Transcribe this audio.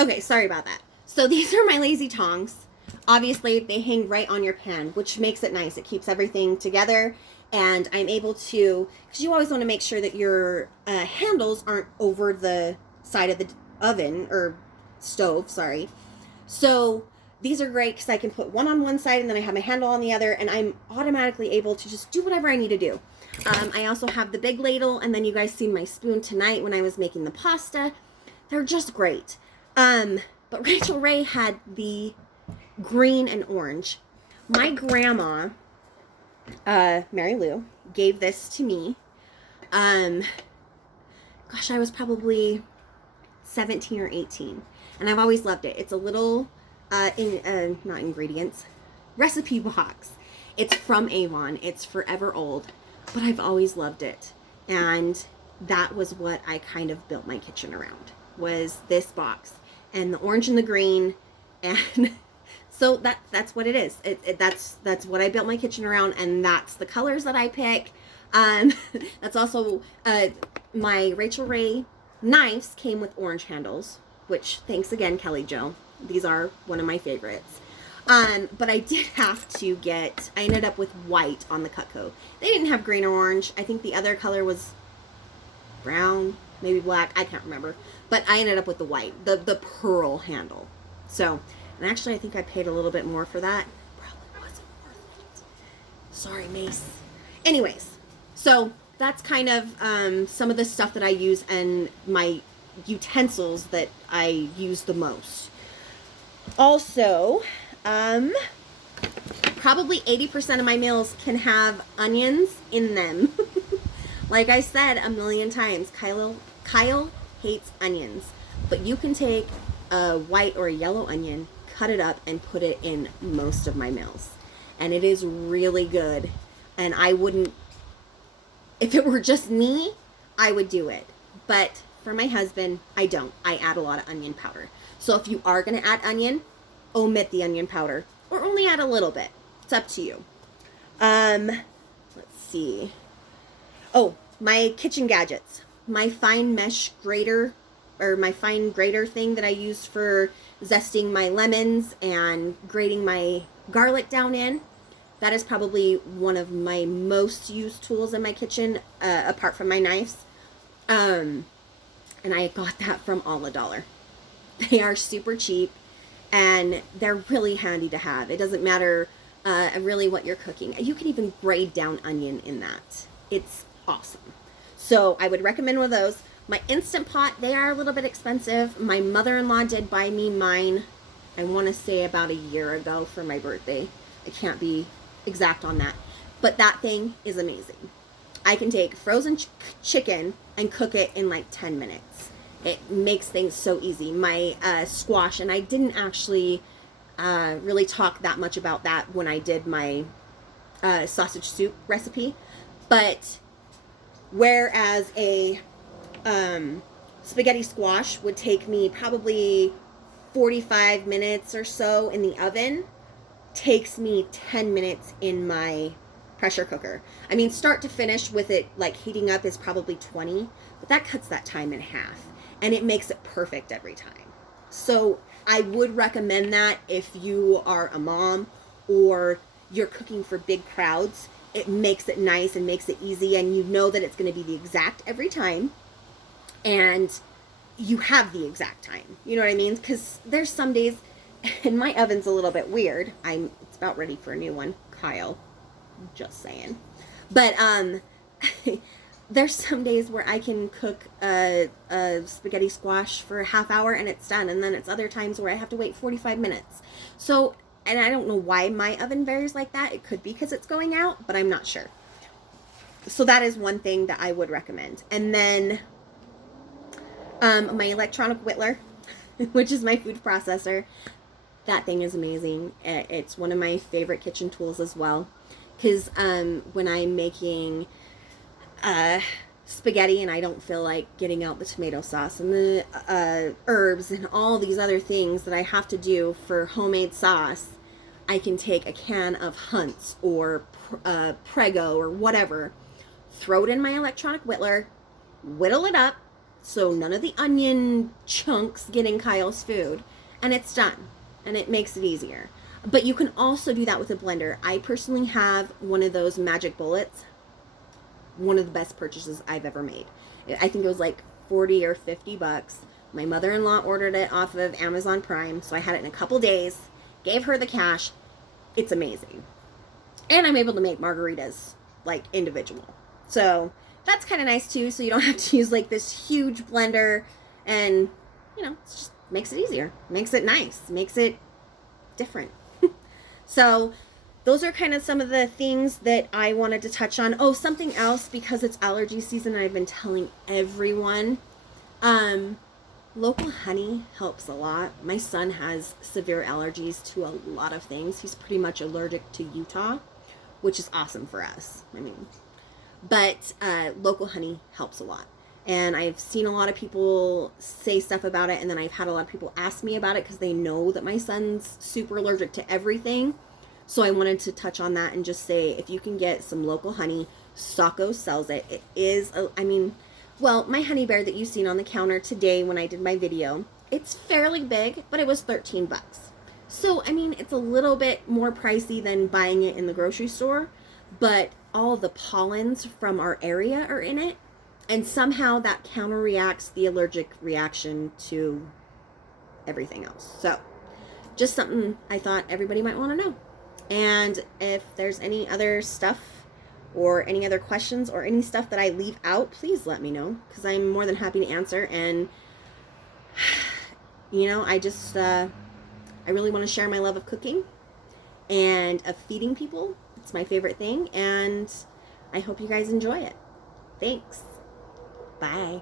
Okay, sorry about that. So these are my lazy tongs. Obviously, they hang right on your pan, which makes it nice. It keeps everything together, and I'm able to, because you always want to make sure that your handles aren't over the side of the oven or stove, sorry. So these are great because I can put one on one side and then I have my handle on the other, and I'm automatically able to just do whatever I need to do. I also have the big ladle, and then you guys see my spoon tonight when I was making the pasta. They're just great. But Rachel Ray had the green and orange. My grandma, Mary Lou, gave this to me. Gosh, I was probably 17 or 18. And I've always loved it. It's a little, not ingredients, recipe box. It's from Avon. It's forever old. But I've always loved it. And that was what I kind of built my kitchen around, was this box. And the orange and the green. And so that's what it is. That's what I built my kitchen around. And that's the colors that I pick. That's also, my Rachel Ray knives came with orange handles, which, thanks again, Kelly Jo. These are one of my favorites. But I did have to I ended up with white on the Cutco. They didn't have green or orange. I think the other color was brown, maybe black. I can't remember. But I ended up with the white, the pearl handle. So, and actually I think I paid a little bit more for that. Probably wasn't worth it. Sorry, Mace. Anyways, so that's kind of some of the stuff that I use and my utensils that I use the most. Also, probably 80% of my meals can have onions in them. Like I said a million times, Kyle hates onions, but you can take a white or a yellow onion, cut it up, and put it in most of my meals. And it is really good. And I wouldn't, if it were just me, I would do it. But for my husband, I don't. I add a lot of onion powder. So if you are going to add onion, omit the onion powder or only add a little bit. It's up to you. Let's see. Oh, my kitchen gadgets. My fine mesh grater, or my fine grater thing that I use for zesting my lemons and grating my garlic down in. That is probably one of my most used tools in my kitchen, apart from my knives. And I got that from All a Dollar. They are super cheap, and they're really handy to have. It doesn't matter really what you're cooking. You can even grate down onion in that. It's awesome. So I would recommend one of those. My Instant Pot, they are a little bit expensive. My mother-in-law did buy me mine, I want to say about a year ago for my birthday. I can't be exact on that. But that thing is amazing. I can take frozen chicken and cook it in like 10 minutes. It makes things so easy. My squash, and I didn't actually really talk that much about that when I did my sausage soup recipe. But whereas a spaghetti squash would take me probably 45 minutes or so in the oven, takes me 10 minutes in my pressure cooker. I mean, start to finish with it like heating up is probably 20, but that cuts that time in half, and it makes it perfect every time. So I would recommend that if you are a mom or you're cooking for big crowds. It makes it nice and makes it easy, and you know that it's going to be the exact every time, and you have the exact time. You know what I mean? Because there's some days, and my oven's a little bit weird. It's about ready for a new one, Kyle. Just saying. But there's some days where I can cook a spaghetti squash for a half hour and it's done, and then it's other times where I have to wait 45 minutes. So, and I don't know why my oven varies like that. It could be because it's going out, but I'm not sure. So that is one thing that I would recommend. And then my electronic whittler, which is my food processor. That thing is amazing. It's one of my favorite kitchen tools as well. Because when I'm making spaghetti and I don't feel like getting out the tomato sauce and the herbs and all these other things that I have to do for homemade sauce, I can take a can of Hunt's or Prego or whatever, throw it in my electronic whittler, whittle it up, So none of the onion chunks get in Kyle's food. And it's done. And it makes it easier. But you can also do that with a blender. I personally have one of those magic bullets. One of the best purchases I've ever made. I think it was like 40 or 50 bucks. My mother-in-law ordered it off of Amazon Prime, so I had it in a couple days, gave her the cash. It's amazing. And I'm able to make margaritas like individual. So that's kind of nice too, so you don't have to use like this huge blender, and you know, it just makes it easier, makes it nice, makes it different. So those are kind of some of the things that I wanted to touch on. Oh, something else, because it's allergy season and I've been telling everyone, local honey helps a lot. My son has severe allergies to a lot of things. He's pretty much allergic to Utah, which is awesome for us. I mean, but local honey helps a lot. And I've seen a lot of people say stuff about it, and then I've had a lot of people ask me about it because they know that my son's super allergic to everything. So I wanted to touch on that and just say, if you can get some local honey, Socko sells it. It is, well, my honey bear that you've seen on the counter today when I did my video, it's fairly big, but it was 13 bucks. So, I mean, it's a little bit more pricey than buying it in the grocery store, but all the pollens from our area are in it. And somehow that counteracts the allergic reaction to everything else. So, just something I thought everybody might want to know. And if there's any other stuff or any other questions or any stuff that I leave out, please let me know, because I'm more than happy to answer. And, you know, I just, I really want to share my love of cooking and of feeding people. It's my favorite thing. And I hope you guys enjoy it. Thanks. Bye.